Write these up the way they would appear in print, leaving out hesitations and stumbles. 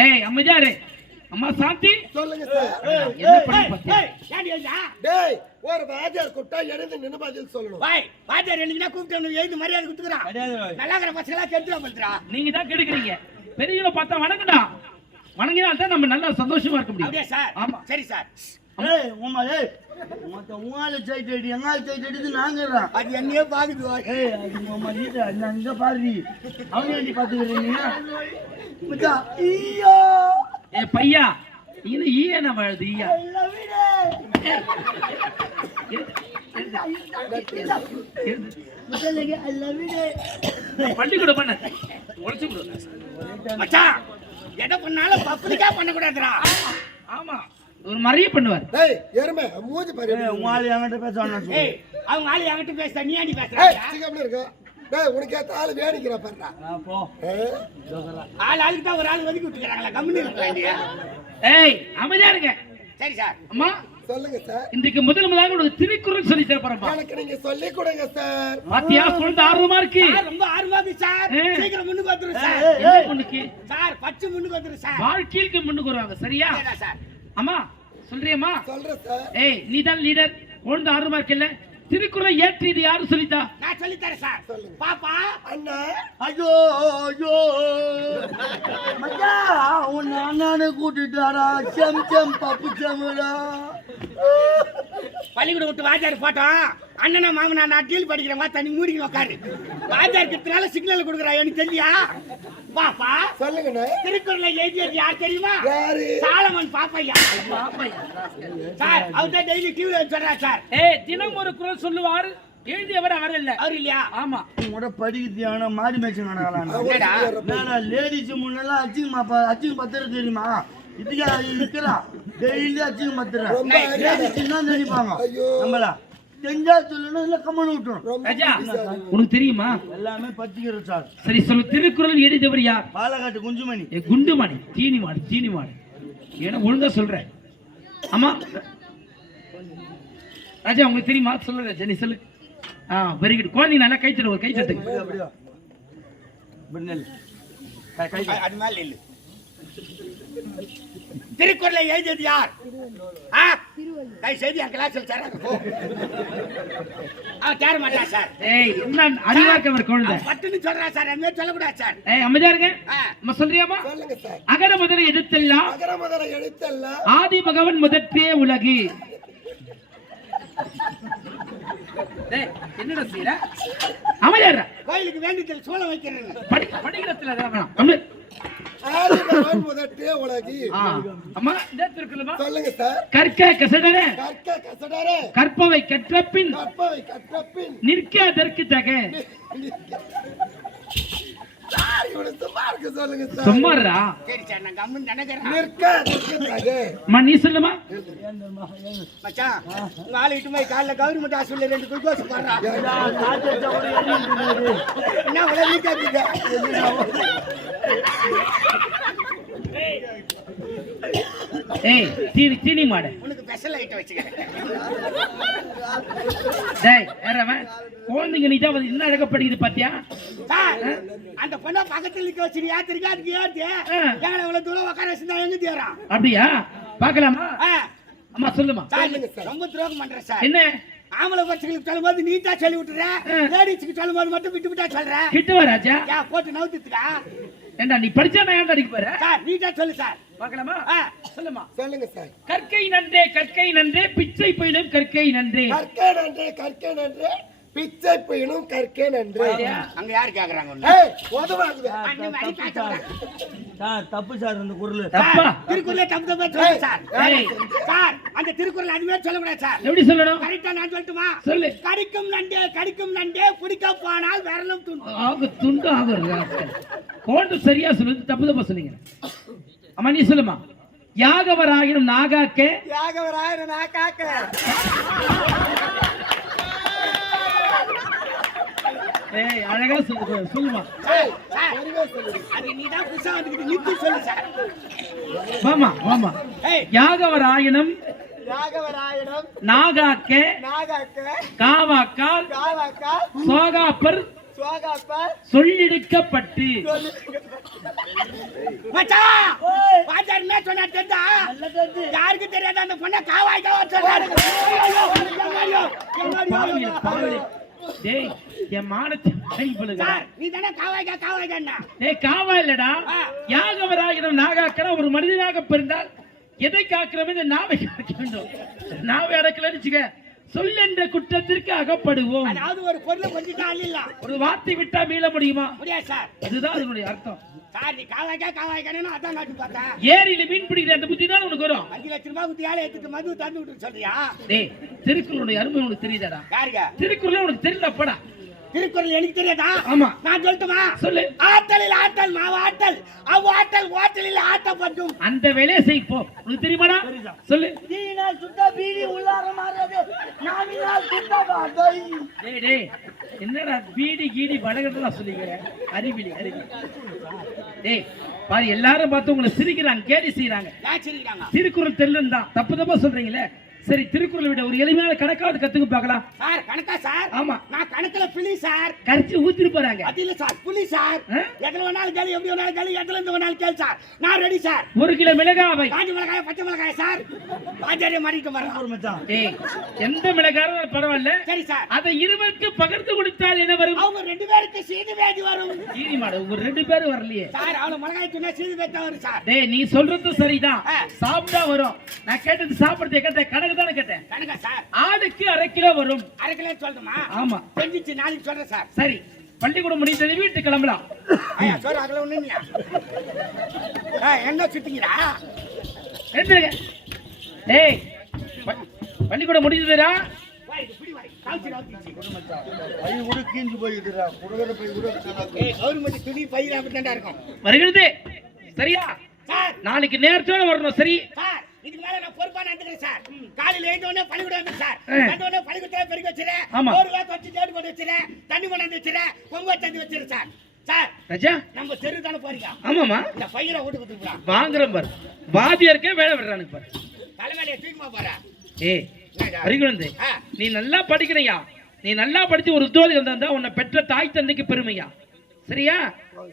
ஏய் அம்மாஜாரே அம்மா சாந்தி சொல்லுங்க சார். என்ன பண்ணி பாத்தியா? டேய் ஒரு வாத்தியார் கூப்பிட்டா எழுந்து நின்னு பதில் சொல்லணும். வாத்தியார் எழுதினா கூப்பிட்டு எழுதி மரியாதை கொடுத்துக்கிறான். நல்லா இருக்கிற பசங்களா கெடுத்துடா பண்றா. நீங்க தான் கெடுக்குறீங்க. பெரியவங்கள பார்த்தா வணங்கடா. வணங்கினால் தான் நம்ம நல்லா சந்தோஷமா இருக்க முடியும். அப்படியே சார். ஆமா சரி சார். ஏய் உம்மா ஏய் மத்த உங்கால சைட் அடி எங்கால சைட் அடிது நாங்கறா. அது என்னையே பாக்குது. ஏய் அது உம்மா நீடா நான் இங்க பாருடி. அவனே அடி பாத்துக்கறீங்க. மச்சான் ஐயோ ஏ பையா இது ஈய நம்ம எழுது ஈயா. பள்ளிக்கூட பண்ண உடைச்சு விடு மச்சான் எதை பண்ணாலும் பப்ளிக்கா பண்ண கூடாதுடா. ஆமா ஒரு மரியாதை பண்ணுவார். டேய் எருமை மூஞ்சி பாரு. ஏய் உங்கால என்கிட்ட பேசறானே சொல்லு. ஏய் அவங்க ஆளு என்கிட்ட பேசுற நீ ஏன்டி பேசுற? ஏய் சிங்கம்ல இருக்க. டேய் உனக்கு ஏத்த ஆளு வேடிக்கிறா பாருடா. போ ஆளுக்கு தான் ஒரு ஆள் ஒதுக்கி விட்டுக்கறாங்களா கம்பெனி இருக்கறாங்க. ஏய் அமைதியா இருங்க. சரி சார். அம்மா சொல்லுங்க சார். இன்றைக்கு முதல்ல ஒரு திருக்குறள் சொல்லி தர போறேன். எனக்கு நீங்க சொல்லி கொடுங்க சார். பாத்தியா சொல்றது ஆர்வமா இருக்கு. சார் ரொம்ப ஆர்வமா இருக்கு சார். சீக்கிரம் முன்னுக்கு வந்துரு சார். என்ன முன்னுக்கு? சார் பச்சு முன்னுக்கு வந்துரு சார். வாழ்க்கைக்கு முன்னுக்கு வருவாங்க சரியா? சரிடா சார். அம்மா சொல்றியம்மா? சொல்றேன் சார். ஏய் நீ தான் லீடர். ஒழுங்கா ஆர்வமா இருக்கல. திருக்குறள் ஏற்றியது யாரு சொல்லிட்டா? நான் சொல்லி தரேன் சார். பாப்பா அண்ணா ஐயோ ஐயோ மச்சான் உன் அண்ணனை கூட்டிட்டாரா செம் செம் பப்பு செம்டா. பள்ளிக்கூடம் விட்டு வாத்தியார் போட்டோம். அண்ணனா மாமனா நான் டீல் படிக்கிறேன் வா தண்ணி மூடிக்கு உட்காரு. வாத்தியார் கிட்டனால சிக்னல் கொடுக்குறா எனக்கு தெரியா? பாப்பா சொல்லுங்கண்ணே. திருக்குறளை எழுதியது யார் தெரியுமா? யாரு? சாலமன் பாப்பையா. சார் அவர் டெய்லி டிவில சொல்றா சார். ஏய் தினம் ஒரு குறள் சொல்லுவார். எழுதியவர் அவர் இல்ல. அவர் இல்லையா? ஆமா உங்களோட படிக்கிறதுயான மாடி மேட்ச் நடக்கலாம். என்னடா? நான் லேடிஸ் முன்னெல்லாம் அச்சிங்க பத்திர தெரியுமா? இதுக்கு இருக்கிறா டெய்லி அச்சிங்க பத்திர ரொம்ப லேடிஸ் தான் நினைப்பாங்க. ஐயோ நம்மளா தெரிஞ்சா சொல்லணும் இல்ல கம்மன் விட்டுரும். ரொம்ப ராஜா உனக்கு தெரியுமா? எல்லாமே பத்திக்கிறோம் சார். சரி சொல்லு திருக்குறள் எழுதியவர் யார்? பாலக்காட்டு குஞ்சுமணி. ஏ குண்டுமணி தீனி மாடு ஏன்னா ஒழுங்கா சொல்றேன். ஆமா ராஜா உங்களுக்கு தெரியுமா? சொல்லு ராஜா நீ சொல்லு. Very good. குழந்தைங்க நல்லா கை தட்டு ஒரு கை தட்டுங்க. அப்படியே பின்னல் அது மேல இல்ல. திருக்குறளை எழுதியது யார்? கை செய்தி என் கிளாஸ்ல சார். அவன் தேர மாட்டான் சார். ஏய் என்ன அறிவாக்கவர் குழந்தை பட்டுன்னு சொல்றா சார். என்ன சொல்லக்கூடாது சார். ஏய் அமைதியா இருங்க. அம்மா சொல்றியாமா? சொல்லுங்க சார். அகர முதல எழுத்தெல்லாம் அகர முதல எழுத்தெல்லாம் ஆதி பகவன் முதற்றே உலகு. டேய் என்னடா செய்ற? அமைதியா கோயிலுக்கு வேண்டியதில் சோளம் வைக்கிறேன். படிக்கிறதுல வேணாம். ஆதி பகவான் முதற்றே உலகு. அம்மா இந்த திருக்குறள்மா சொல்லுங்க சார். கற்க கசடர கற்க கசடர கற்பவை கற்றபின் கற்பவை கற்றபின் நிற்க அதற்கு தக. சார் இவனுக்கு சும்மா இருக்க சொல்லுங்க சார். சும்மாடா. சரி சார் நான் கம்மன் நினைக்கிறேன். நிற்க அதற்கு தக. அம்மா நீ சொல்லுமா? மச்சான் உங்க ஆளு இட்டு போய் காலைல கவர்மெண்ட் ஹாஸ்பிட்டல் 2 குளுக்கோஸ் போடுறான். என்ன உடனே கேக்குது. ஏய் தீனி மாடு உனக்கு ஸ்பெஷல் ஐட்டம் வச்சுக்கிறேன். டேய் ஏறவன் குழந்தைங்க நீ தான் வந்து என்ன அழகா படிக்குது பாத்தியா? சார் அந்த பொண்ணை பக்கத்துல நிக்க வச்சிரு யாத்திரிக்கா அதுக்கு ஏத்து எங்களை இவ்வளவு தூரம் உட்கார வச்சிருந்தா எங்க தேறான்? அப்படியா? பார்க்கலாமா? அம்மா சொல்லுமா. சார் ரொம்ப துரோகம் பண்ற சார். என்ன ஆம்பளை பசங்களுக்கு சொல்லும்போது நீட்டா சொல்லி விட்டுற, லேடிஸ்க்கு சொல்லும்போது மட்டும் விட்டு விட்டா சொல்ற. கிட்ட வா ராஜா. போட்டு நவுத்துக்கா. ஏண்டா நீ படிச்சா நான் ஏன்டா அடிக்க போற? சார் நீட்டா சொல்லு சார். பார்க்கலாமா? சொல்லுமா. சொல்லுங்க சார். கற்கை நன்றே பிச்சை பயிலும் கற்கை நன்றே. கற்கை நன்றே பிச்சை பயிலும் கற்கை நன்றே. அங்க யாரு கேக்குறாங்க? ஏய் உதவாங்க. சார் தப்பு சார் அந்த குறள். தப்பா? திருக்குறளே தப்பு சொல்லுங்க சார். சார் அந்த திருக்குறள் அதுவே சொல்லக்கூடாது சார். எப்படி சொல்லணும்? கரெக்ட்டா நான் சொல்லட்டுமா? சொல்லு. கடிக்கும் நண்டே பிடிக்க போனால் விரலும் துண்டு. துண்டு ஆகும். கோண்டு சரியா சொல்லுது தப்பு சொன்னீங்க. அம்மா நீ சொல்லுமா. யாகவராயினும் நாகாக்க யாகவராயினும் நாகாக்க. ஏய் அழகா சொல்லுமா. அது நீ தான் புதுசா வந்துக்கிட்டு நித்து சொல்லு சார். வாமா. யாகவராயினும் நாகாக்க காவாக்கால் சோகாப்பர் சொல்லெடுக்கப்பட்டு மச்சான் பாஜார் என்ன சொன்னா தெரிஞ்சா யாருக்கு தெரியாத அந்த பொண்ணை காவாய் சொன்னாரு. டேய் என் மானத்தை கைப்பழுகிறா. நீ தானே காவாய்க்கா டேய் காவா இல்லடா, யாகவராகிடம் நாகாக்கிற ஒரு மனிதனாக பிறந்தால் எதை காக்கிறோம் இந்த நாவை காக்க வேண்டும். நாவை அடக்கலன்னு வச்சுக்க சொல்லென்ற குற்றத்திற்கு அகப்படுவோம். அதாவது ஒரு பொருளை கொஞ்சம் இல்ல ஒரு வார்த்தை விட்டா மீள முடியுமா? முடியாது சார். அதுதான் அதனுடைய அர்த்தம். சார் நீ காவாய்க்கா அதான் நாட்டு பார்த்தா ஏரியில மீன் பிடிக்கிற அந்த புத்தி தான் உனக்கு வரும். 5 லட்சம் ரூபாய் குத்தி ஏழை எடுத்துட்டு மது தந்து விட்டு சொல்றியா? டேய் திருக்குறளுடைய அருமை உனக்கு தெரியுதாடா? யாருங்க திருக்குறள் உனக்கு தெரியல போடா. திருக்குறள் எனக்கு தெரியாதா? ஆமா நான் சொல்லட்டுமா? சொல்லு. ஆட்டலில் ஆட்டல் மாவு ஆட்டல் அவ்வாட்டல் ஓட்டலில் ஆட்டப்பட்டும். அந்த வேலையை செய் போ. உனக்கு தெரியுமாடா? சொல்லு. தீனால் சுட்ட பீடி உள்ளார மாறாது, நாவினால் சுட்ட வாதை. டேய் டேய் என்னடா பீடி கீடி வடகட்டலாம் சொல்லிங்க. அறிவிலி டேய் பாரு, எல்லாரும் பார்த்து உங்களை சிரிக்கிறாங்க, கேலி செய்யறாங்க. திருக்குறள் தெரியலன்னு தான் தப்பு தப்பா சொல்றீங்களே. சரி திருக்குறளை விட ஒரு எளிமையான கணக்காவது கத்துக்க பார்க்கலாம். சார் கணக்கா சார்? ஆமா நான் கணக்குல புலி சார். கரைச்சி ஊத்திட்டு போறாங்க. அது இல்ல சார், புலி சார். எதுல வேணாலும் கேளு, எப்படி வேணாலும் கேளு, எதுல இருந்து வேணாலும் கேளு சார். நான் ரெடி சார். 1 கிலோ மிளகாய், காஞ்சி மிளகாய், பச்சை மிளகாய் சார். ஆச்சாரிய மாட்டிட்டு வரேன். ஏய் எந்த மிளகாயும் பரவாயில்ல. சரி சார். அதை இருவருக்கு பகிர்ந்து கொடுத்தால் என்ன வரும்? அவங்க 2 பேருக்கு சீது வேதி வரும். சீனி மாடு ஒரு 2 பேர் வரலையே சார். அவள மிளகாய் துணை சீது வேதி வரும் சார். டேய் நீ சொல்றது சரிதான், சாப்பிட்டா வரும். நான் கேட்டது சாப்பிடுறதை கேட்டேன், கணக்கு தானே கேட்டேன். கணக்கா சார்? ஆடுக்கு 1/2 கிலோ வரும். 1/2 கிலோ சொல்லணுமா? ஆமா தெரிஞ்சிச்சு, நாளைக்கு சொல்றேன் சார். சரி பள்ளிக்கூடம் முடிந்தது வீட்டுக்கு கிளம்பலாம். ஐயா சார் அகல ஒண்ணுமியா? என்ன சுத்திங்கடா? எந்திரங்க. டேய் பள்ளிக்கூடம் முடிஞ்சதுடா. வா இது பிடி வா. கால்சி ராத்திச்சி. ஐ கூட கீஞ்சு போயிடுறா. குடுகற போய் கூட கவர்மெண்ட் துணி பையில அப்படிதான் இருக்கும். வருகிறது சரியா? சார் நாளைக்கு நேரத்தோட வரணும். சரி சார். இதுக்கு மேல நான் பொறுப்பா நடந்துக்கிறேன் சார். காலையில எழுந்த உடனே பள்ளிக்கூடம் வந்து சார். வந்த உடனே பள்ளிக்கூடத்துல பெருக்கி வச்சிரேன். ஒரு வேளை வச்சு தேடி போட்டு வச்சிரேன். தண்ணி கொண்டு வச்சிரேன். பொங்க தண்ணி வச்சிரேன் சார். சார் ராஜா நம்ம தெரு தானே போறீங்க? ஆமாமா. இந்த பையனை ஓட்டு கொடுத்துடா. வாங்குறேன் பாரு. வாதியார்க்கே வேலை விடுறானுங்க பாரு. தலைமையில தூக்கிமா பாரு. ஏய் அறிகுழந்தை, நீ நல்லா படிக்கிறியா? நீ நல்லா படிச்சு ஒரு உத்தியோகம் வந்தா உன்னை பெற்ற தாய் தந்தைக்கு பெருமையா? சரியா?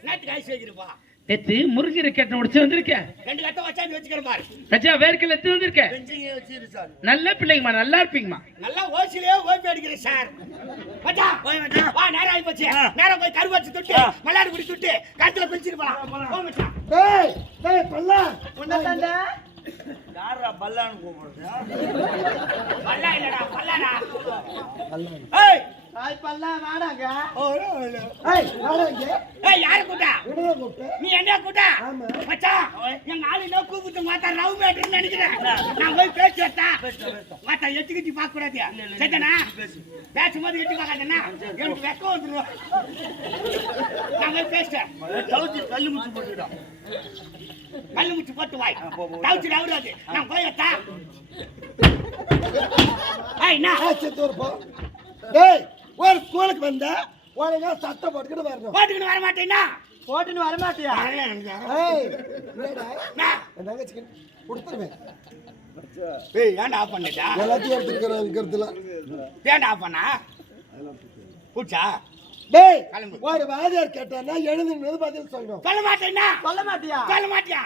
நேத்து காய்ச்சி வைக்கிறப்பா. நேத்து முருங்கீரை கேட்ட உடச்சு வந்திருக்கேன். 2 கட்ட வச்சாந்து வச்சுக்கிறேன் பாரு. ராஜா வேர்க்கல் எடுத்து வந்திருக்கேன். பெஞ்சிங்க வச்சிரு சார். நல்ல பிள்ளைங்கம்மா, நல்லா இருப்பீங்கம்மா. நல்லா ஓசிலே ஓபி அடிக்கிறேன் சார். மச்சான் போய் மச்சான் வா. நேரா ஆயி போச்சு. நேரா போய் கருவாச்சி தொட்டு மலாடு குடி தொட்டு கழுத்துல பிடிச்சிட்டு போலாம். போ மச்சான். டேய் டேய் பல்லா உன்ன தாண்டா யாரா பல்லான்னு கூப்பிடுறா? பல்லா இல்லடா பல்லாடா. ஏய் ஹாய் பல்லா வாடாங்க. ஏய் வாடங்க. ஏய் யார கூட்டா? என்னடா கூப்பிட்ட? நீ என்ன கூட்டா? ஆமா. மச்சான் எங்க ஆளு என்ன கூப்பிட்டு மாத்தா ரவு மேட்டர்னு நினைக்கிறேன். நான் போய் பேசுறதா? மாத்தா எட்டிக்கிட்டி பார்க்க கூடாது. சரிதானா? பேசும்போது எட்டி பார்க்காதேன்னா எனக்கு வெக்கம் வந்துடும். நான் போய் பேசுறேன். தவுச்சி கல்லு முச்சு போட்டுடா. கல்லு முச்சு போட்டு வாய். தவுச்சி ரவுடாது. நான் போயட்டா? ஏய் நான் ஆச்சத்தூர் போ. டேய் ஒரு ஸ்கூலுக்கு வந்தா உனக்கு சட்டை போட்டுக்கிட்டு வரணும். போட்டுக்கிட்டு வர மாட்டேன்னா? போட்டுன்னு வர மாட்டியா? ஏய் என்னடா நான் என் தங்கச்சிக்கு கொடுத்துருவேன். ஏய் ஏன்டா ஆஃப் பண்ணிட்டா? எல்லாத்தையும் எடுத்துக்கிறதுல ஏன்டா ஆஃப் பண்ணா? பூச்சா டேய் கிளம்பு. ஒரு வாதியார் கேட்டானா எழுந்துன்னு பதில் சொல்லணும். சொல்ல மாட்டேன்னா? சொல்ல மாட்டியா? சொல்ல மாட்டியா?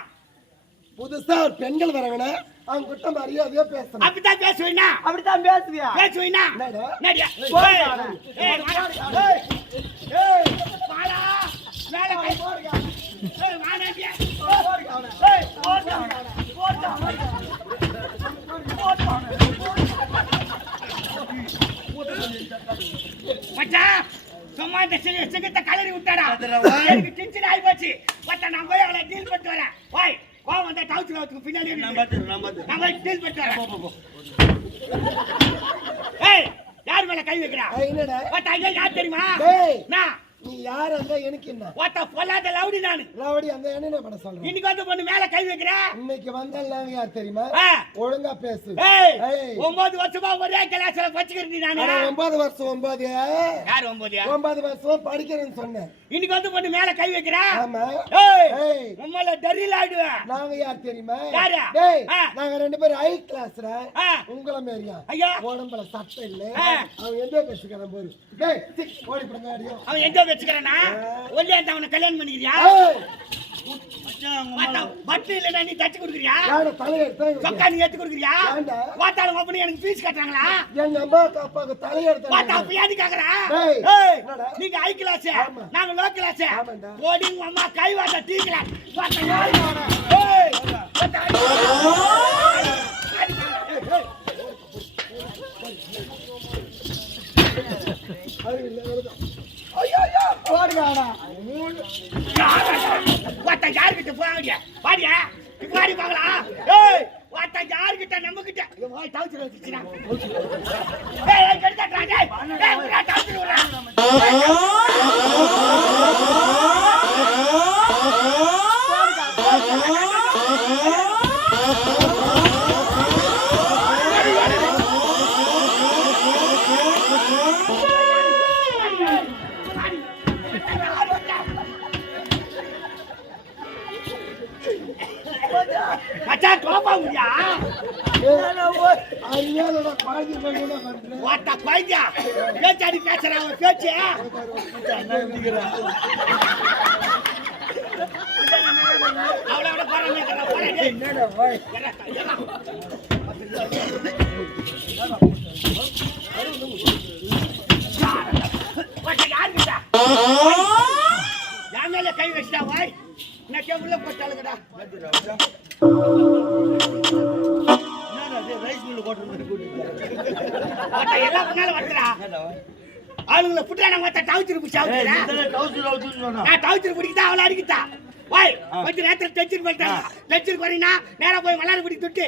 புதுசா ஒரு பெண்கள் வராங்கன்னா அவங்க கிட்ட மரியாதையா பேசணும். அப்படித்தான் பேசுவீனா? அப்படித்தான் பேசுவியா? பேசுவீனா? என்னடா? நடியா போய். ஏய் வாடா. ஏய் ஏய் வாடா மேல கை போடுங்க. ஏய் வாடாடியா. ஏய் போடா. போடா. மச்சான் சும்மா இந்த சிகத்தை கலரி விட்டாடா. எனக்கு டென்ஷன் ஆயி போச்சு. மச்சான் நான் போய் அவளை டீல் பண்ணிட்டு வரேன். போய் கோவம் வந்தா டவுச்சு லவுத்துக்கு பின்னாடி நான் போய் டீல் பண்ணிட்டு வரேன். ஏய் யார் மேல கை வைக்கிறா? என்னடா? மச்சான் ஐயா யார் தெரியுமா? டேய் நான் நீ யார் அந்த எனக்கு என்ன? ஒத்த பொல்லாத லவுடி நானு. ரவுடி அந்த என்ன பண்ண சொல்றேன்? இன்னைக்கு வந்து பொண்ணு மேல கை வைக்கிற. இன்னைக்கு வந்தெல்லாம் யார் தெரியுமா? ஆ. ஒழுங்கா பேசு. ஏய் ஏய் 9 வருஷமா ஒரே கிளாஸ்ல படிச்சிக்கிறேன் நானு. 9 வருஷம் 9 யார் 9? 9 வருஷம் படிக்கிறேன்னு சொன்னேன். இன்னைக்கு வந்து பொண்ணு மேல கை வைக்கிற. ஆமா. ஏய் ஏய் உம்மல டரில் ஆடுவேன். நாங்க யார் தெரியுமா? யாரு? டேய் ஆ. நாங்க 2 பேரும் ஹை கிளாஸ்ல ஆ. உங்கள மாதிரியா? ஐயா உடம்புல சட்டை இல்ல. ஆ. அவன் எந்த பேசுறான் பாரு. டேய் ஓடி போடுங்க அடியோ. அவன் எங்க வெச்சுக்கறானா? ஒல்லியா அவனை கல்யாணம் பண்ணிக்கிறியா? ஏய் மச்சான் உங்க வாத்தா பட்டு இல்லைன்னா நீ தச்சு கொடுக்குறியா யாரோட தலையெடுத்து சொக்கா நீ ஏத்து கொடுக்குறியா ஏன்டா? வாத்தாலும் அப்படி எனக்கு ஃபீஸ் கட்டுறாங்களா எங்க அம்மா அப்பாவுக்கு தலையெடுத்து வாத்தா அப்ப ஏதி கேக்குறா டேய், ஏய் என்னடா? நீங்க ஹை கிளாஸ் ஆமா. நாங்க லோ கிளாஸ் ஆமாண்டா. கோடிங் அம்மா கை வாத்தா டீ கிளாஸ் வாத்தா யாரு வாடா ஏய் வாத்தா வாத்தா யார்கிட்ட போறாங்க வாடியா வாடி பாக்கலாம் ஏய் வாத்தா யார்கிட்ட நம்ம கிட்ட வாய் டவுச்சர் வச்சினா ஏய் கெடுத்தடா டேய் ஏய் டவுச்சர் வரா மச்சான் கோபா முடியா ஐயாவோட பாதி பண்ணி வாத்தா பாய்யா பேச்சாடி பேசுறான் அவன் பேச்சு அவளோட பாருங்க போறேன் என்னடா வாய் வாத்தா யாருடா யார் மேல கை வச்சா வாய் நான் உள்ள போட்டாலுங்கடா ரைஸ் மில் போட்டு வாத்தா எல்லாம் முன்னால வந்துடா ஆளுங்களை புட்டா நம்ம டவுச்சர் பிடிச்சி நான் டவுச்சர் பிடிக்கிட்டா அவளை அடிக்கிட்டா வாய் கொஞ்சம் நேரத்தில் டென்ஷன் பண்ணிட்டாங்க டென்ஷன் வரீங்கன்னா நேரா போய் மல்லாறு பிடி துட்டு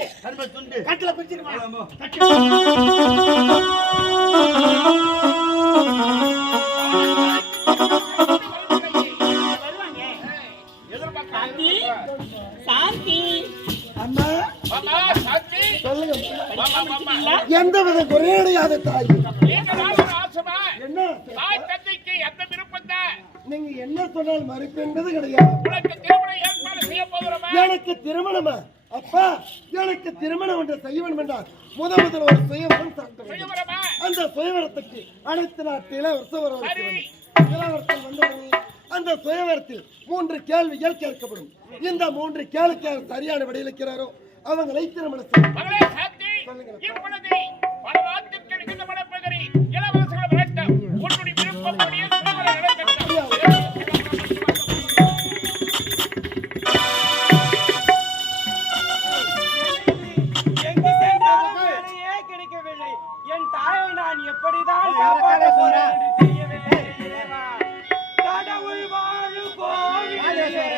கட்டில பிடிச்சிருமா அம்மா சொல்லுங்க எந்த வித குறையடையாத தாய் என்ன நீங்க என்ன சொன்னால் மறுப்பு என்பது கிடையாது எனக்கு திருமணமா அப்பா எனக்கு திருமணம் ஒன்று செய்ய வேண்டும் என்றால் முதல் ஒரு சுயவரம் சாப்பிட்டு அந்த சுயவரத்துக்கு அனைத்து நாட்டு இளவரசம் இளவரசம் வந்தவர்கள் அந்த சுயவரத்தில் 3 கேள்விகள் கேட்கப்படும் இந்த 3 கேள்விக்கு சரியான விடையில் இருக்கிறாரோ அவங்களை திருமணம் கிடைக்கவில்லை என் தாயை நான் எப்படிதான் காப்பாற்ற போறேன் என்று தெரியவில்லை இறைவா. கடவுள் வாழும் கோவிலே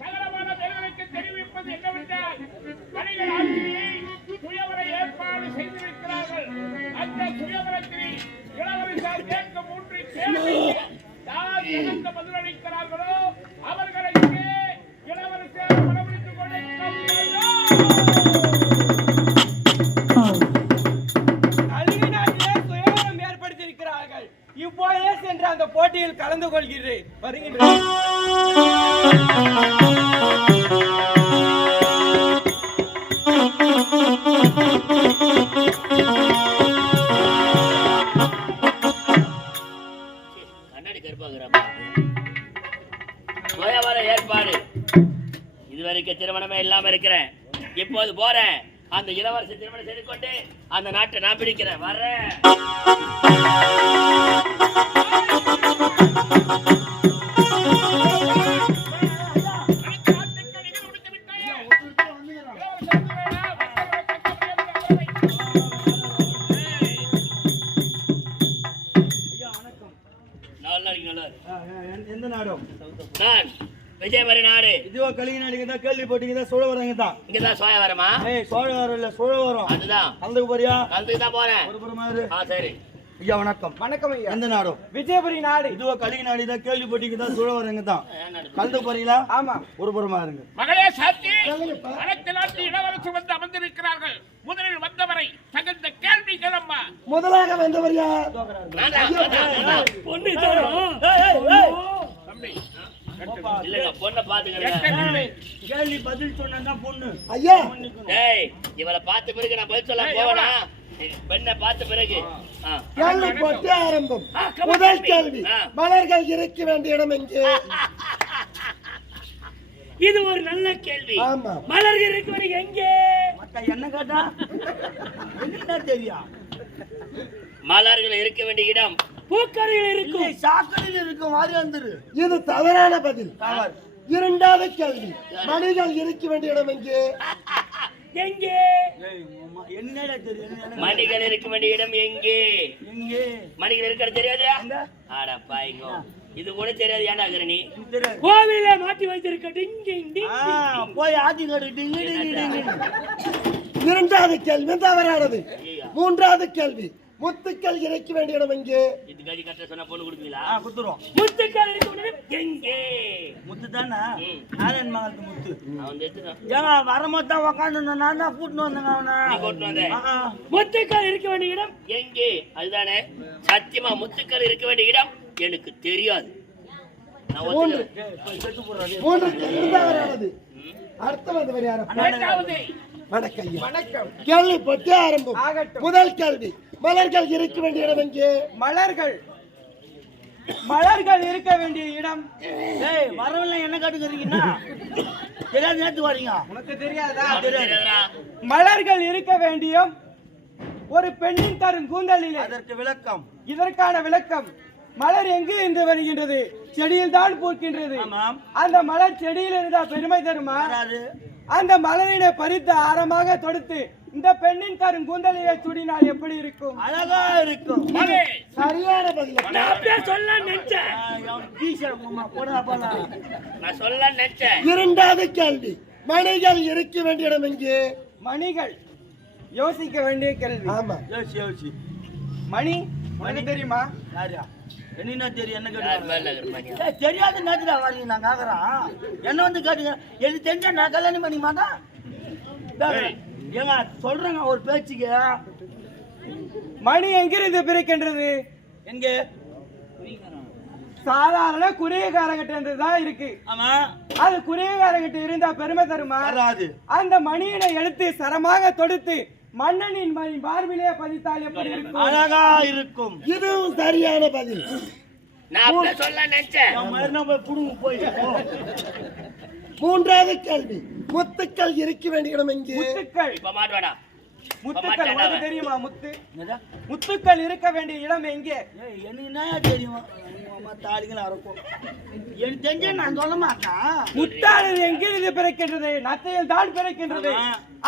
சகலமான தேவனுக்கு தெரிவிப்பது என்னவென்றால் மனிதர் ஆட்சியை சுயவரை ஏற்பாடு செய்திருக்கிறார்கள். அந்த சுயவரத்தில் இளவரசர் கேட்க 3 கேள்விக்கு யார் எனக்கு பதிலளிக்கிறார்களோ அவர்களுக்கு இளவரசர் மனமுடித்துக் கலிங்க நாட்டிலே சுயவரம் ஏற்படுத்தியிருக்கிறார்கள். இப்போதே சென்று அந்த போட்டியில் கலந்து கொள்கிறேன். வருகின்றேன். கண்ணாடி கருப்பாக்குறாப்பா. சுயவர ஏற்பாடு இதுவரைக்கும் திருமணமே இல்லாம இருக்கிறேன். இப்போது போறேன். அந்த இளவரசி திருமணம் செய்து கொண்டு அந்த நாட்டை நான் பிடிக்கிறேன். வர்றேன். எந்த நாடும்? நான் விஜயபுரி நாடு. இதுவா கலிங்க நாடுங்க தான் கேள்விப்பட்டீங்க தான் சோழவரங்க தான். இங்கதான் சோழவரமா? சோழவரம் இல்ல சோழவரம். அதுதான். கலந்துக்கு போறியா? கலந்துக்கு தான் போறேன். ஒரு புறமா இரு. சரி. ஐயா வணக்கம். வணக்கம் ஐயா. எந்த நாடும்? விஜயபுரி நாடு. இதுவா கலிங்க நாடு தான் கேள்விப்பட்டீங்க தான் சோழவரங்க தான். கலந்துக்கு போறீங்களா? ஆமா. ஒரு புறமா இருங்க. மகளே சாத்தி அனைத்து நாட்டு இளவரசர் வந்து அமர்ந்திருக்கிறார்கள். முதலில் வந்தவரை தகுந்த கேள்வி கிளம்பா. முதலாக வந்தவர் யார்? பொண்ணு தம்பி இல்லங்க பொண்ணை பாத்துக்கிறேன். கேள்வி பதில் சொன்னா பொண்ணு. ஐயா டேய் இவளை பார்த்த பிறகு நான் பதில் சொல்ல போவேனா? பெண்ணை பார்த்த பிறகு கேள்வி போட்டு ஆரம்பம். முதல் கேள்வி, மலர்கள் இருக்க வேண்டிய இடம் எங்கே? இது ஒரு நல்ல கேள்வி. ஆமா. மலர்கள் இருக்க வேண்டிய எங்கே? என்ன கேட்டா என்ன தெரியா? மலர்கள் இருக்க வேண்டிய இடம் பூக்கரையில் இருக்கும். சாக்கடையில் இருக்கும். வாரி வந்துரு. இது தவறான பதில். இரண்டாவது கேள்வி, மணிகள் இருக்க வேண்டிய இடம் எங்கே? எங்கே? என்னடா தெரியும்? மணிகள் இருக்க வேண்டிய இடம் எங்கே? எங்கே மணிகள் இருக்கிறது தெரியாது? ஆட பாய்ங்கோ, இது கூட தெரியாது. ஏன்டா நீ தெரியாது? கோவில மாட்டி வைத்திருக்க டிங் டிங் டிங். போய் ஆட்டி கட்டிட்டீங்க. இரண்டாவது கேள்வி தவறானது. மூன்றாவது கேள்வி, முத்துக்கள் இறைக்க வேண்டிய இடம் எங்கே? இது கடி கட்ட சொன்னா பொண்ணு கொடுப்பீங்களா? குத்துறோம். முத்துக்கள் இருக்க வேண்டிய இடம் எங்கே? முத்து தானே நாராயண் மகளுக்கு முத்து. அவன் எடுத்துறான். ஏங்க வரமாட்டான் உக்காந்து நான் தான் கூட்டின்னு வந்தேங்க அவனை. நீ கூட்டிட்டு வந்த. முத்துக்கள் இருக்க வேண்டிய இடம் எங்கே? அதுதானே சத்தியமா முத்துக்கள் இருக்க வேண்டிய இடம் எனக்கு தெரியாது. நான் ஒத்துக்கிறேன். மூன்று கேள்வி தவறானது. அடுத்த வந்தவர் யார்? வணக்கம் ஐயா. வணக்கம். கேள்வி போட்டு ஆரம்பம். ஆகட்டும். முதல் கேள்வி, மலர்கள் இருக்க வேண்டிய இடம் எங்கே? மலர்கள் இருக்க வேண்டிய இடம். ஏய் வரவெல்லாம் என்ன காட்டுக்கிறீங்கன்னா தெரியாது. நேற்று வரீங்க. உனக்கு தெரியாதா? தெரியாதுடா. மலர்கள் இருக்க வேண்டிய ஒரு பெண்ணின் தரும் கூந்தலிலே. அதற்கு விளக்கம். இதற்கான விளக்கம், மலர் எங்கு இருந்து வருகின்றது? செடியில் தான் பூக்கின்றது. ஆமாம். அந்த மலர் செடியில் இருந்தா பெருமை தருமா? அந்த மலரினை பறித்து ஆரமாக தொடுத்து இந்த பெண்ணின் கருங்கூந்தலிலே சுடினால் எப்படி இருக்கும்? அழகா இருக்கும். சரியான பதில். நான் சொல்ல நினைச்சேன். நான் சொல்ல நினைச்சேன். இரண்டாவது கேள்வி, மணிகள் இருக்க வேண்டிய இடம் எங்கே? மணிகள் யோசிக்க வேண்டிய கேள்வி. ஆமா. யோசி. மணி உனக்கு தெரியுமா? யாரியா? என்ன தெரியும்? என்ன யார் மேல இருக்கிற மணி? கேட்டு தெரியாத நேரத்துல வரீங்க. நான் கேக்குறேன். என்ன வந்து கேட்டுங்க. எனக்கு தெரிஞ்சா நான் கல்யாணம் பண்ணி மாட்டேன். ஏங்க சொல்றேங்க ஒரு பேச்சுக்கு. மணி எங்கிருந்து பிறக்கின்றது? எங்க? சாதாரண குறுகியக்காரங்கிட்ட தான் இருக்கு. ஆமா. அது குறுகியக்காரங்கிட்ட இருந்தா பெருமை தருமா? வராது. அந்த மணியினை எடுத்து சரமாக தொடுத்து மன்னனின் மார்பிலே பதித்தால் எப்படி இருக்கும்? அழகா இருக்கும். இதுவும் சரியான பதில். நான் சொல்ல நினைச்சேன். மறுநாள் போய் புடுங்க போயிட்டு. மூன்றாவது கேள்வி, முத்துக்கள் இருக்க வேண்டிய இடம் எங்கே? முத்துக்கள் இப்ப மாட்டுவாடா. முத்துக்கள் உனக்கு தெரியுமா? என்னடா? முத்துக்கள் இருக்க வேண்டிய இடம் எங்கே? ஏய், எனக்கு என்ன தெரியும்? அம்மா தாடிகள் அறக்கும். எனக்கு தெரிஞ்ச நான் சொல்ல மாட்டேன். முத்தானது எங்கிருந்து பிறக்கின்றது? நத்தையில் தான் பிறக்கின்றது.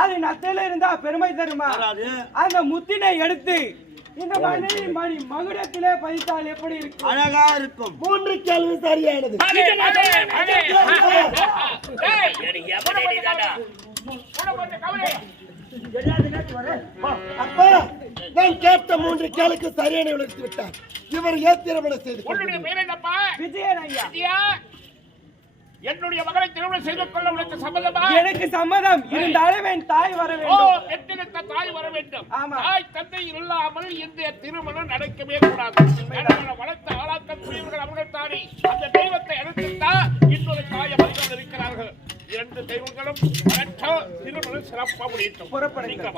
அது நத்தையில இருந்தா பெருமை தருமா? வராது. அந்த முத்தினை எடுத்து இந்த மணி மகுடத்திலே பதித்தால் எப்படி இருக்கும்? அழகா இருக்கும். 3 கேள்வி சரியானது. எனக்கு எவனே நீதாடா? அப்பா நான் கேட்ட 3 கேளுக்கு சரியான விளக்கி விட்டார். இவர் ஏன் திருமணம் செய்து உன்னுடைய பேர் என்னப்பா? விஜயன் ஐயா. விஜயா, என்னுடைய மகளை திருமணம் செய்து கொள்ள உனக்கு சம்மதமா? எனக்கு சம்மதம். இருந்தாலும் என் தாய் வர ஓ, வேண்டும். பெற்றெடுத்த தாய் வர வேண்டும். ஆமா. தாய் தந்தை இல்லாமல் இந்த திருமணம் நடக்கவே கூடாது. அவர்களை வளர்த்து ஆளாக்கக்கூடியவர்கள் அவர்கள் தானே. அந்த தெய்வத்தை எடுத்துத்தான் இன்னொரு தாயை மனிதர்கள் இருக்கிறார்கள். 2 தெய்வங்களும் வளர்த்தா திருமணம் சிறப்பாக முடியும். புறப்படுங்கள்.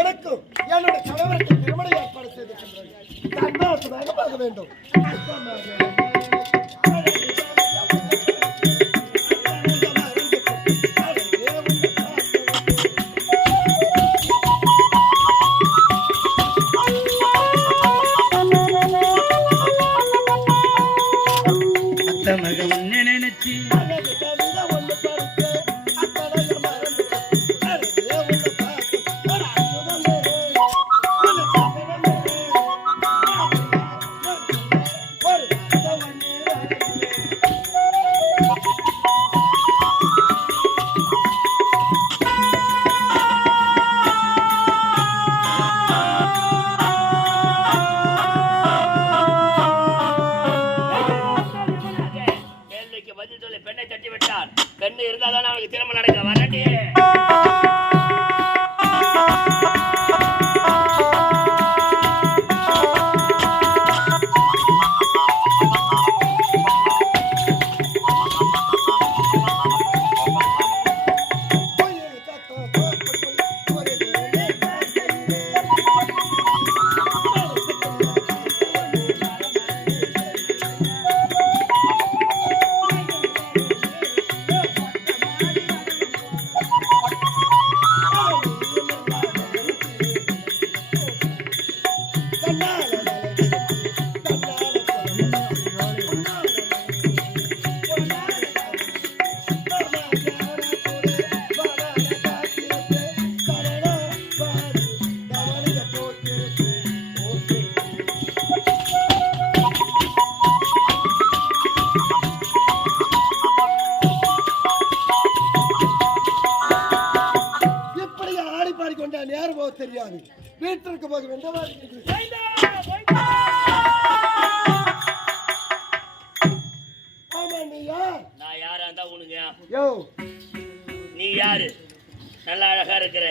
எனக்கும் என்னுடைய கணவருக்கு திருமண ஏற்பாடு செய்திருக்கின்றனர். சந்தோஷமாக பார்க்க வேண்டும். கேள்விக்கு பதில் சொல்லி பெண்ணை தட்டி விட்டான். பெண்ணு இருந்தாதான் அவனுக்கு திருமணம் நடக்க வரண்டி. தெரியாது. வீட்டிற்கு போக வேண்டும். ஆமா, நீ யார்? நான் யாரா இருந்தா உனக்கு? யோ, நீ யாரு? நல்லா அழகா இருக்கிற.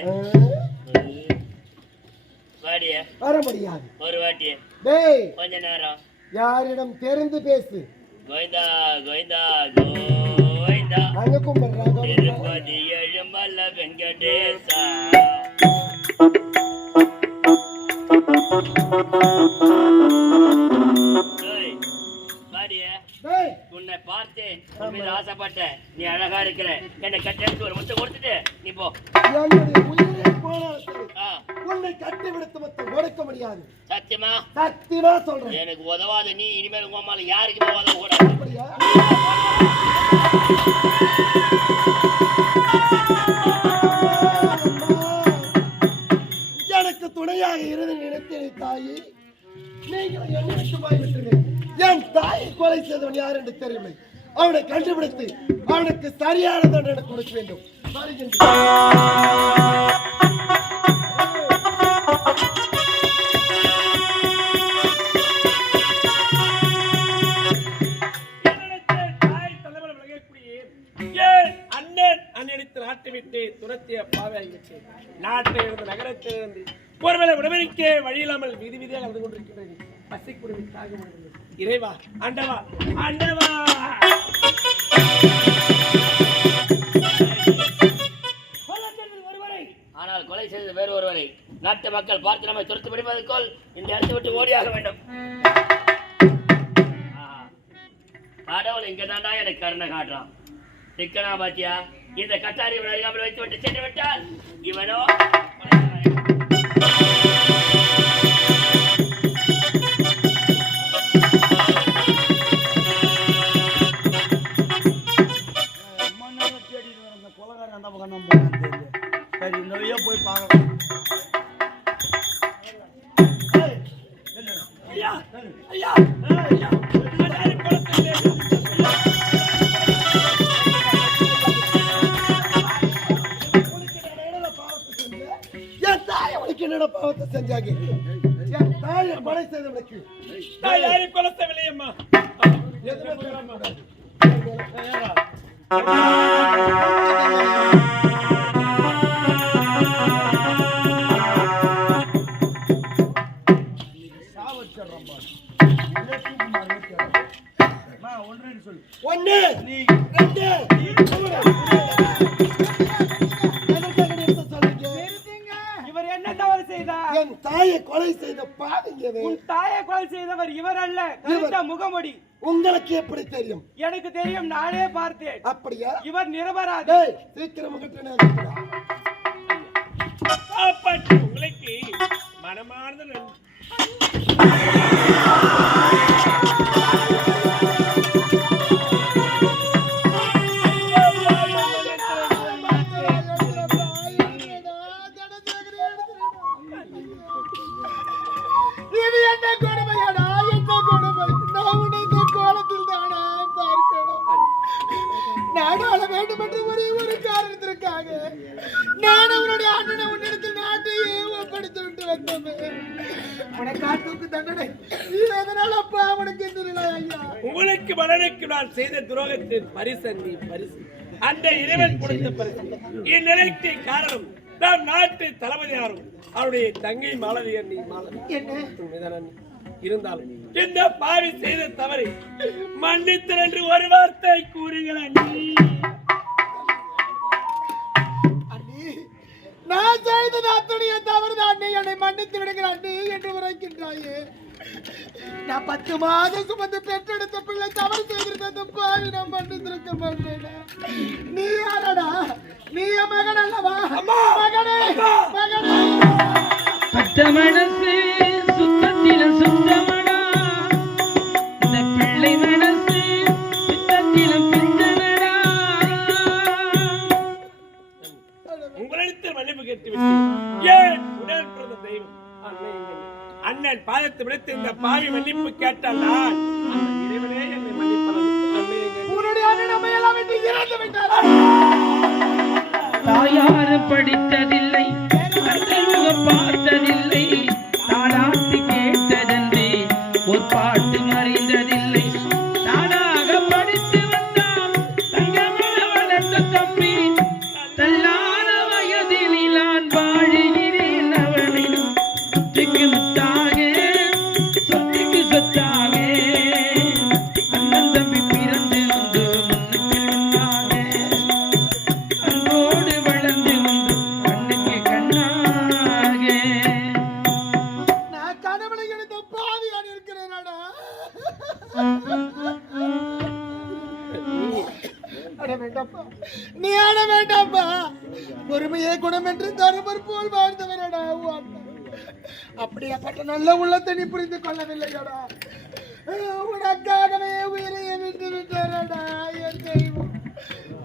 வாடிய வர முடியாது. ஒரு வாட்டி டேய், கொஞ்ச நேரம் யாரிடம் தெரிந்து பேசு. கோவிந்தா கோவிந்தா கோவிந்தா அங்க கும்பிடுறாங்க. திருப்பதி எழுமல வெங்கடேசா. ஏய், வாடிய. டேய், உன்னை பார்த்தேன், உன் மீது ஆசைப்பட்டேன். நீ அழகா இருக்கிற. என்னை கட்டி ஒரு முட்டை கொடுத்துட்டு நீ போ. என்னுடைய உயிரை போனாலும் ஆ, உன்னை கட்டி விடுத்து மொத்தம் கொடுக்க முடியாது. சத்தியமா? சத்தியமா சொல்றேன். எனக்கு உதவாத நீ இனிமேல் உங்க அம்மால யாருக்குமே உதவ கூடாது. அப்படியா? எனக்கு துணையாக இருந்து நினைத்தேன் தாயி. நீங்கள் என்னை விட்டு போய்விட்டீர்கள். என் தாயை கொலை செய்தவன் யார் என்று தெரியவில்லை. அவனை கண்டுபிடித்து அவனுக்கு சரியான தண்டனை கொடுக்க வேண்டும். நாட்டை விட்டு துரத்திய பாவையாகிவிட்டு நாட்டை இருந்து நகரத்தில் இருந்து ஒருவேளை உடம்பிற்கே வழியில்லாமல் வீதி வீதியாக வந்து கொண்டிருக்கிறது. பசி குடுமி தாக முடிகிறது. இறைவா, ஆண்டவா, ஆண்டவா. ஆனால் கொலை செய்தது வேறு ஒருவரை. நாட்டு மக்கள் பார்த்து நம்மை துரத்து பிடிப்பதற்குள் இந்த இடத்தை விட்டு ஓடியாக வேண்டும். கடவுள் இங்கதான்டா எனக்கு கருணை காட்டுறான். சிக்கனா பாத்தியா? இந்த கட்டாரி அருகாமல் வைத்து விட்டு சென்று விட்டால் இவனோ சரி இந்த வழியா போய் பார்க்கலாம். ஐயா ஐயா ஐயா என் தாய் அவனுக்கு என்னோட பாவத்தை செஞ்சாங்க. என் தாயை கொலை செய்தவனுக்கு நான் யாரையும் கொலை செய்யவில்லையம்மா. எதுவுமே சொல்லக்கூடாது. ஒண்ணு ரெண்டு இவர் என்ன தவறு செய்தார்? என் தாயை கொலை செய்த பாவிங்க. உன் தாயை கொலை செய்தவர் இவர் அல்ல, கருத்த முகமுடி. உங்களுக்கு எப்படி தெரியும்? எனக்கு தெரியும், நானே பார்த்தேன். அப்படியா? இவர் நிரபராதி. டேய் சீக்கிரம் உங்ககிட்ட காப்பாற்று உங்களுக்கு மனமார்ந்த நன்றி. இது என்ன கொடுமையாடா? என்ன கொடுமை? நான் உன்னை இந்த கோலத்தில் தானா பார்க்கணும்? நான் வாழ வேண்டும் என்று ஒரே ஒரு காரணத்திற்காக நான் உன்னுடைய அண்ணனை உன்னிடத்தில் நாட்டையே ஒப்படைத்து விட்டு வந்தேன். உனக்கு ஆட்டுக்கு தண்டனை. இது எதனால அப்பா உனக்கு இந்த நிலை ஐயா? உங்களுக்கு மலனுக்கு நான் செய்த துரோகத்தின் பரிசு நீ பரிசு அந்த இறைவன் கொடுத்த பரிசு. இந்நிலைக்கு காரணம் நாம் நாட்டு தளபதியாரும் அவருடைய தங்கை மாலவியர் நீ மாலவி இருந்தாலும் இந்த பாவி செய்த தவறை மன்னித்து என்று ஒரு வார்த்தை கூறுங்கள் அண்ணி. நான் செய்தது அத்தனைய தவறு தான். அண்ணே என்னை மன்னித்து விடுகிற அண்ணே என்று உரைக்கின்றாயே. நான் 10 மாதம் சுமந்து பெற்றெடுத்த பிள்ளை தவறு செய்திருந்த பாவி நான் மன்னித்திருக்க மாட்டேன். நீ யாரடா? நீ என் மகன் அல்லவா? மகனே மகனே பட்ட மனசு சுத்தத்தில சுத்தமடா, இந்த பிள்ளை மனசு சுத்தத்தில பித்தனடா. உங்களிடத்தில் மன்னிப்பு கேட்டுவிட்டு ஏன் உடல் பிறந்த தெய்வம் அண்ணன் பாதத்தை விடுத்து இந்த பாவி மன்னிப்பு கேட்டால் நான் அந்த இறைவனே என்னை மன்னிப்பது. உன்னுடைய அண்ணன் நம்ம எல்லாம் விட்டு இறந்து விட்டாரா? தாயாரு படித்ததில்லை, தந்தைமுகம் பார்த்ததில்லை, தாலாட்டு கேட்டதன்றி ஒரு பாட்டு மறைந்ததில்லை. தானாக படித்து வந்தான் தங்கமென வளர்ந்த தம்பி, தள்ளாத வயதில் நான் வாழுகிறேன் அவனிடம். முத்துக்கு முத்தாக சொத்துக்கு சொத்தாக அண்ணன் தம்பி பிறந்து வந்து முன்னுக்கு முன்னாக அன்போடு வளர்ந்து வந்து கண்ணுக்கு கண்ணாக. நான் கடவுளை எடுத்த பாவியான் இருக்கிறேனடா. அட வேண்டாப்பா, நீ ஆட வேண்டாப்பா. பொறுமையே குணம் என்று தருமர் போல் வாழ்ந்தவரடா உன் அண்ணன். அப்படியாப்பட்ட நல்ல உள்ளத்தை நீ புரிந்து கொள்ளவில்லையடா. உனக்காகவே உயிரையை விட்டு விட்டாரடா என் தெய்வம்.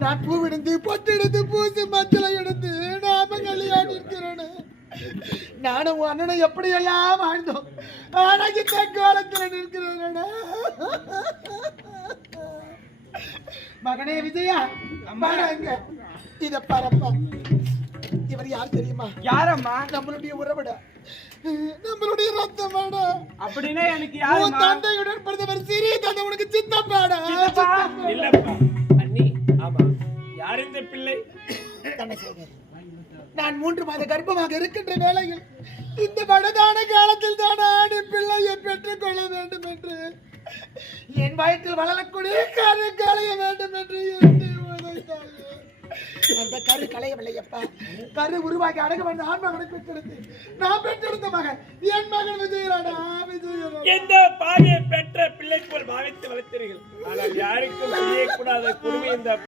நான் பூவிடுந்து பொட்டெடுத்து பூசி மஞ்சளை எடுத்து நாம கல்யாணம் இருக்கிறேன். நானும் உன் அண்ணனை எப்படியெல்லாம் வாழ்ந்தோம். ஆனா இந்த காலத்தில் நிற்கிறேன். மகனே விஜயா, அம்மாங்க இத பாரப்பா. இவர் யார் தெரியுமா? யாரம்மா? நம்மளுடைய உறவிட, நம்மளுடைய ரத்தமாடா. அப்படின்னா எனக்கு உன் யாரும்மா? தந்தையுடன் பிறந்தவர் சிறிய தந்தை உனக்கு சித்தப்பாடா. சித்தப்பா? இல்லப்பா அண்ணி. ஆமா, யார் இந்த பிள்ளை? நான் 3 மாத கர்ப்பமாக இருக்கின்ற வேளையில் இந்த வடதான காலத்தில் தானா நீ பிள்ளையை பெற்றுக் கொள்ள வேண்டும் என்று என் வயிற்றில் வளரக்கூடிய கருக்காலைய வேண்டும் என்று என்னை உதைத்தாயே. அந்த கரு களையவில்லையப்பா. கரு உருவாக்கி அடங்க வந்த ஆன்மகனை பெற்றெடுத்து நான் பெற்றெடுத்த மகன் என் மகன் விஜயராடா விஜயராடா. எந்த பாவியை பெற்ற பிள்ளை போல் பாவித்து வளர்த்தீர்கள். ஆனால் யாருக்கும் செய்யக்கூடாத கொடுமை இந்த